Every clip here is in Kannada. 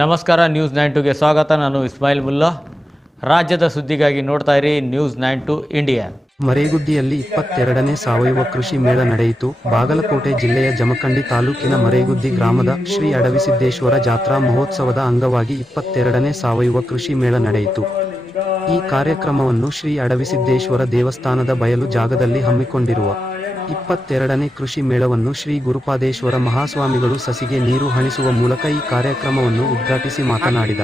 ನಮಸ್ಕಾರ ನ್ಯೂಸ್ ನೈನ್ ಟುಗೆ ಸ್ವಾಗತ. ನಾನು ಇಸ್ಮಾಯಿಲ್ ಮುಲ್ಲಾ. ರಾಜ್ಯದ ಸುದ್ದಿಗಾಗಿ ನೋಡ್ತಾ ಇರಿ ನ್ಯೂಸ್ ನೈನ್ ಟು ಇಂಡಿಯಾ ಮರೇಗುದ್ದಿಯಲ್ಲಿ ಇಪ್ಪತ್ತೆರಡನೇ ಸಾವಯವ ಕೃಷಿ ಮೇಳ ನಡೆಯಿತು. ಬಾಗಲಕೋಟೆ ಜಿಲ್ಲೆಯ ಜಮಖಂಡಿ ತಾಲೂಕಿನ ಮರೇಗುದ್ದಿ ಗ್ರಾಮದ ಶ್ರೀ ಅಡವಿಸಿದ್ದೇಶ್ವರ ಜಾತ್ರಾ ಮಹೋತ್ಸವದ ಅಂಗವಾಗಿ ಇಪ್ಪತ್ತೆರಡನೇ ಸಾವಯವ ಕೃಷಿ ಮೇಳ ನಡೆಯಿತು. ಈ ಕಾರ್ಯಕ್ರಮವನ್ನು ಶ್ರೀ ಅಡವಿಸಿದ್ದೇಶ್ವರ ದೇವಸ್ಥಾನದ ಬಯಲು ಜಾಗದಲ್ಲಿ ಹಮ್ಮಿಕೊಂಡಿರುವ ಇಪ್ಪತ್ತೆರಡನೇ ಕೃಷಿ ಮೇಳವನ್ನು ಶ್ರೀ ಗುರುಪಾದೇಶ್ವರ ಮಹಾಸ್ವಾಮಿಗಳು ಸಸಿಗೆ ನೀರು ಹಣಿಸುವ ಮೂಲಕ ಈ ಕಾರ್ಯಕ್ರಮವನ್ನು ಉದ್ಘಾಟಿಸಿ ಮಾತನಾಡಿದ.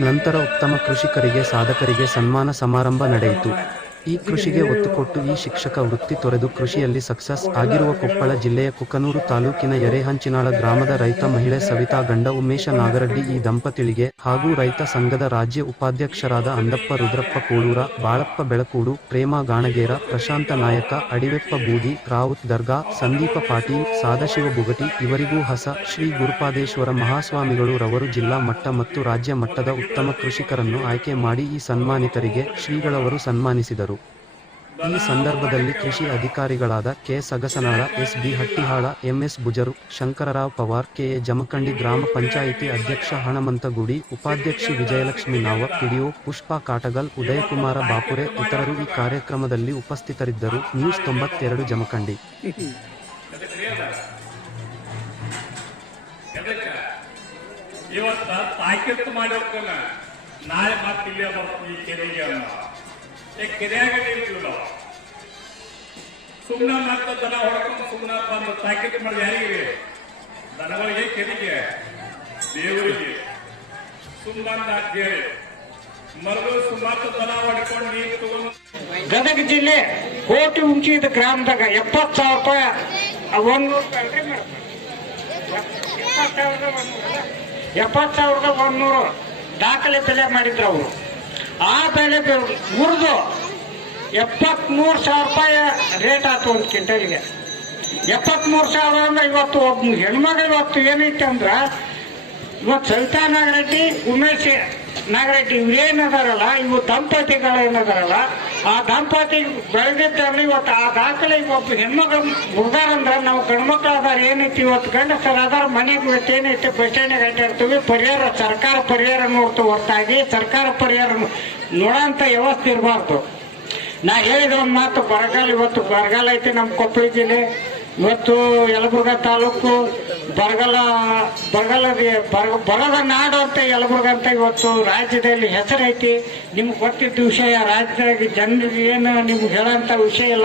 ನಂತರ ಉತ್ತಮ ಕೃಷಿಕರಿಗೆ, ಸಾಧಕರಿಗೆ ಸನ್ಮಾನ ಸಮಾರಂಭ ನಡೆಯಿತು. ಈ ಕೃಷಿಗೆ ಒತ್ತು ಕೊಟ್ಟು ಈ ಶಿಕ್ಷಕ ವೃತ್ತಿ ತೊರೆದು ಕೃಷಿಯಲ್ಲಿ ಸಕ್ಸಸ್ ಆಗಿರುವ ಕೊಪ್ಪಳ ಜಿಲ್ಲೆಯ ಕುಕನೂರು ತಾಲೂಕಿನ ಎರೆಹಂಚಿನಾಳ ಗ್ರಾಮದ ರೈತ ಮಹಿಳೆ ಸವಿತಾ ಗಂಡ ಉಮೇಶ ನಾಗರಡ್ಡಿ ಈ ದಂಪತಿಳಿಗೆ ಹಾಗೂ ರೈತ ಸಂಘದ ರಾಜ್ಯ ಉಪಾಧ್ಯಕ್ಷರಾದ ಅಂದಪ್ಪ ರುದ್ರಪ್ಪ ಕೋಳೂರ, ಬಾಳಪ್ಪ ಬೆಳಕೂಡು, ಪ್ರೇಮ ಗಾಣಗೇರ, ಪ್ರಶಾಂತ ನಾಯಕ, ಅಡಿವೆಪ್ಪ ಬೂದಿ ರಾವತ್ ದರ್ಗಾ, ಸಂದೀಪ ಪಾಟೀಲ್, ಸಾದಶಿವ ಬುಗಟಿ ಇವರಿಗೂ ಹಸ ಶ್ರೀ ಗುರುಪಾದೇಶ್ವರ ಮಹಾಸ್ವಾಮಿಗಳು ರವರು ಜಿಲ್ಲಾ ಮಟ್ಟ ಮತ್ತು ರಾಜ್ಯ ಮಟ್ಟದ ಉತ್ತಮ ಕೃಷಿಕರನ್ನು ಆಯ್ಕೆ ಮಾಡಿ ಈ ಸನ್ಮಾನಿತರಿಗೆ ಶ್ರೀಗಳವರು ಸನ್ಮಾನಿಸಿದರು. ಈ ಸಂದರ್ಭದಲ್ಲಿ ಕೃಷಿ ಅಧಿಕಾರಿಗಳಾದ K Sagasanal, S B Hattihal MS ಬುಜರು Shankarrao Pawar, K A Jamkhandi ಗ್ರಾಮ ಪಂಚಾಯಿತಿ ಅಧ್ಯಕ್ಷ ಹಣಮಂತಗುಡಿ, ಉಪಾಧ್ಯಕ್ಷಿ ವಿಜಯಲಕ್ಷ್ಮಿ ನಾವ ಪಿಡಿಒ ಪುಷ್ಪಾ ಕಾಟಗಲ್, ಉದಯಕುಮಾರ ಬಾಪುರೆ ಇತರರು ಈ ಕಾರ್ಯಕ್ರಮದಲ್ಲಿ ಉಪಸ್ಥಿತರಿದ್ದರು. ನ್ಯೂಸ್ ತೊಂಬತ್ತೆರಡು ಜಮಖಂಡಿ. ನಾಳೆ ಈ ಕೆರೆಯಾಗ ನೀರಿಲ್ಲ ಸುಮ್ಮನೆ ಮತ್ತೆ ದನ ಹೊಡ್ಕೊಂಡು ಸುಮ್ಮನೆ ಬಂದು ತಾಕೀತು ಮಾಡಿ ಯಾರಿಗೆ? ದನಗಳಿಗೆ ಕೆರೆಗೆ ದೇವರಿಗೆ. ಸುಮ್ಮನೆ ದೇವ್ರೆ ಮರಳು ದನ ಹೊಡ್ಕೊಂಡು ಗದಗ ಜಿಲ್ಲೆ ಕೋಟಿ ಉಂಚಿದ ಗ್ರಾಮದಾಗ ಎಪ್ಪತ್ತು ಸಾವಿರ ರೂಪಾಯಿ ಒಂದು ಎಪ್ಪತ್ತು ಸಾವಿರದ ಒಂದೂರು ದಾಖಲೆ ಬೆಲೆ ಮಾಡಿದ್ರು ಅವರು. ಆ ಬೆಳೆ ಮುರಿದು ಎಪ್ಪತ್ಮೂರು ಸಾವಿರ ರೂಪಾಯಿ ರೇಟ್ ಆಯ್ತು ಒಂದು ಕ್ವಿಂಟಲ್ಗೆ. ಎಪ್ಪತ್ಮೂರು ಸಾವಿರ ಅಂದ್ರೆ ಇವತ್ತು ಒಬ್ಬ ಹೆಣ್ಮಗಳು ಇವತ್ತು ಏನೈತೆ ಅಂದ್ರೆ, ಇವತ್ತು ಸವಿತಾ ರೆಡ್ಡಿ ಉಮೇಶ್ ನಾಗರೆಡ್ಡಿ ಇವ್ರೇನದಾರಲ್ಲ ಇವು ದಂಪತಿಗಳು ಏನದಾರಲ್ಲ, ಆ ದಂಪತಿ ಬೆಳೆದಿದ್ದಲ್ಲಿ ಇವತ್ತು ಆ ದಾಖಲೆ ಒಬ್ಬ ಹೆಣ್ಮಗಳು ಮುಗ್ದಾರಂದ್ರೆ ನಾವು ಗಂಡ್ಮಕ್ಳು ಅದಾರ ಏನೈತಿ ಇವತ್ತು? ಗಂಡಸರು ಅದಾರ ಮನೆಗೆ ಇವತ್ತು ಏನೈತಿ? ಬಸ್ ಸ್ಟ್ಯಾಂಡಿಗೆ ಅಡ್ಡಾಡ್ತೀವಿ ಪರಿಹಾರ, ಸರ್ಕಾರ ಪರಿಹಾರ ನೋಡ್ತು ಹೊರತಾಗಿ ಸರ್ಕಾರ ಪರಿಹಾರ ನೋಡೋಂಥ ವ್ಯವಸ್ಥೆ ಇರಬಾರ್ದು. ನಾ ಹೇಳಿದ ಒಂದು ಮಾತು ಬರಗಾಲ, ಇವತ್ತು ಬರಗಾಲ ಐತಿ ನಮ್ಮ ಕೊಪ್ಪಳ ಜಿಲ್ಲೆ. ಇವತ್ತು ಯಲಬುರ್ಗ ತಾಲೂಕು ಬರಗಾಲ ಬರಗಾಲ ಬರ- ಬರದ ನಾಡು ಅಂತ ಯಲಬುರ್ಗ ಅಂತ ಇವತ್ತು ರಾಜ್ಯದಲ್ಲಿ ಹೆಸರೈತಿ. ನಿಮ್ಗೆ ಗೊತ್ತಿದ್ದ ವಿಷಯ ರಾಜ್ಯದಾಗ ಜನರಿಗೆ ಏನು ನಿಮ್ಗೆ ಹೇಳೋಂಥ ವಿಷಯ ಇಲ್ಲ.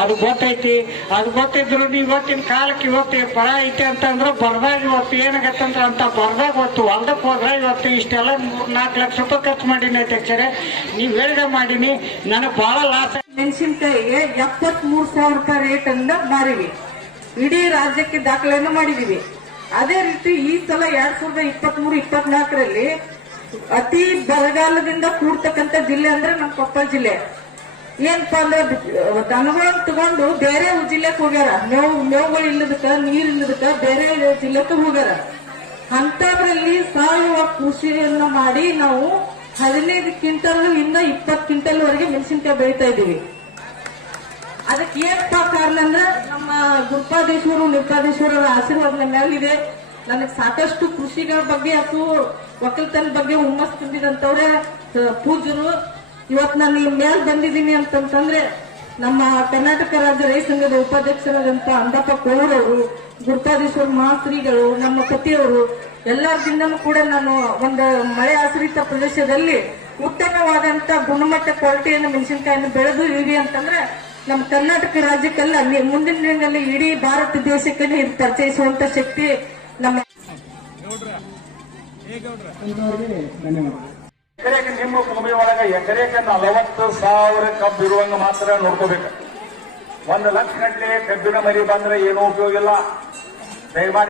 ಅದು ಗೊತ್ತೈತಿ. ಅದು ಗೊತ್ತಿದ್ರು ಇವತ್ತಿನ ಕಾಲಕ್ಕೆ ಇವತ್ತು ಬರ ಐತೆ ಅಂತಂದ್ರೆ ಬರದಾಗ ಇವತ್ತು ಏನಾಗತ್ತಂದ್ರೆ ಅಂತ ಬರದಾಗ ಇವತ್ತು ಹೊಲ್ದಕ್ಕೆ ಹೋದ್ರೆ ಇವತ್ತು ಇಷ್ಟೆಲ್ಲ ಮೂರು ನಾಲ್ಕು ಲಕ್ಷ ರೂಪಾಯಿ ಖರ್ಚು ಮಾಡೀನಿ ಅಧ್ಯಕ್ಷರೇ ನೀವು ಹೇಳಿದ ಮಾಡೀನಿ. ನನಗೆ ಭಾಳ ಲಾಸ್ ಮೆಣಸಿನಕಾಯಿಗೆ ಎಪ್ಪತ್ತ್ಮೂರು ಸಾವಿರ ರೂಪಾಯಿ ರೇಟ್ ಅಂದ ಮಾರಿವಿ. ಇಡೀ ರಾಜ್ಯಕ್ಕೆ ದಾಖಲೆಯನ್ನು ಮಾಡಿದ್ದೀವಿ ಅದೇ ರೀತಿ ಈ ಸಲ ಎರಡ್ ಸಾವಿರದ ಇಪ್ಪತ್ತ್ ಮೂರು ಇಪ್ಪತ್ನಾಲ್ಕರಲ್ಲಿ ಅತಿ ಬರಗಾಲದಿಂದ ಕೂಡ್ತಕ್ಕಂತ ಜಿಲ್ಲೆ ಅಂದ್ರೆ ನಮ್ಮ ಕೊಪ್ಪಳ ಜಿಲ್ಲೆ. ಏನಪ್ಪಾ ಅಂದ್ರೆ ದನಗಳನ್ನ ತಗೊಂಡು ಬೇರೆ ಜಿಲ್ಲೆಗೆ ಹೋಗ್ಯಾರ. ಮೇವು, ಮೇವುಗಳು ಇಲ್ಲದಕ್ಕ, ನೀರ್ ಇಲ್ಲದಕ್ಕ ಬೇರೆ ಜಿಲ್ಲೆಗೆ ಹೋಗ್ಯಾರ. ಅಂತವರಲ್ಲಿ ಸಾವಯವ ಕೃಷಿಯನ್ನ ಮಾಡಿ ನಾವು ಹದಿನೈದು ಕ್ವಿಂಟಲ್ ಇಂದ ಇಪ್ಪತ್ತು ಕ್ವಿಂಟಲ್ ವರೆಗೆ ಮೆಣಸಿನಕಾಯಿ ಬೆಳಿತಾ ಇದ್ದೀವಿ. ಅದಕ್ಕೆ ಏನಪ್ಪ ಕಾರಣ ಅಂದ್ರೆ ನಮ್ಮ ಗುರುಪಾದೇಶ್ವರು ನಿರ್ಪಾದೇಶ್ವರರ ಆಶೀರ್ವಾದ ಮೇಲಿದೆ. ನನಗೆ ಸಾಕಷ್ಟು ಕೃಷಿಗಳ ಬಗ್ಗೆ ಅಥವಾ ಒಕ್ಕಲ್ತನ ಬಗ್ಗೆ ಹುಮ್ಮಸ್ ತುಂಬಿದಂತವ್ರೆ ಪೂಜರು ಇವತ್ತು ನಾನು ಈ ಮೇಲ್ ಬಂದಿದ್ದೀನಿ ಅಂತಂತಂದ್ರೆ, ನಮ್ಮ ಕರ್ನಾಟಕ ರಾಜ್ಯ ರೈತ ಸಂಘದ ಉಪಾಧ್ಯಕ್ಷರಾದಂತ ಅಂದಪ್ಪ ಕೋರವರು ಗುರುಪಾದೇಶ್ವರ ಮಹಾಶ್ರೀಗಳು, ನಮ್ಮ ಪತಿಯವರು ಎಲ್ಲರಿಂದನೂ ಕೂಡ ನಾನು ಒಂದು ಮಳೆ ಆಶ್ರಿತ ಪ್ರದೇಶದಲ್ಲಿ ಉತ್ತಮವಾದಂತ ಗುಣಮಟ್ಟ ಕ್ವಾಲಿಟಿಯನ್ನು ಮೆಣಸಿನಕಾಯಿಯನ್ನು ಬೆಳೆದು ಇವಿ ಅಂತಂದ್ರೆ ನಮ್ಮ ಕರ್ನಾಟಕ ರಾಜ್ಯಕ್ಕಲ್ಲ ಮುಂದಿನ ದಿನದಲ್ಲಿ ಇಡೀ ಭಾರತ ದೇಶಕ್ಕೆ ಇದು ಪರಿಚಯಿಸುವಂತ ಶಕ್ತಿ ನಮ್ಮ ಎಕರೆಗೆ ನಿಮ್ಮ ಭೂಮಿ ಒಳಗೆ ಎಕರೆಗೆ ನಲವತ್ತು ಸಾವಿರ ಕಬ್ಬು ಇರುವಂಗ ಮಾತ್ರ ನೋಡ್ಕೋಬೇಕು. ಒಂದು ಲಕ್ಷ ಗಂಟೆ ಕಬ್ಬಿನ ಮರಿ ಬಂದ್ರೆ ಏನೂ ಉಪಯೋಗ ಇಲ್ಲ. ದಯಮಾಡಿ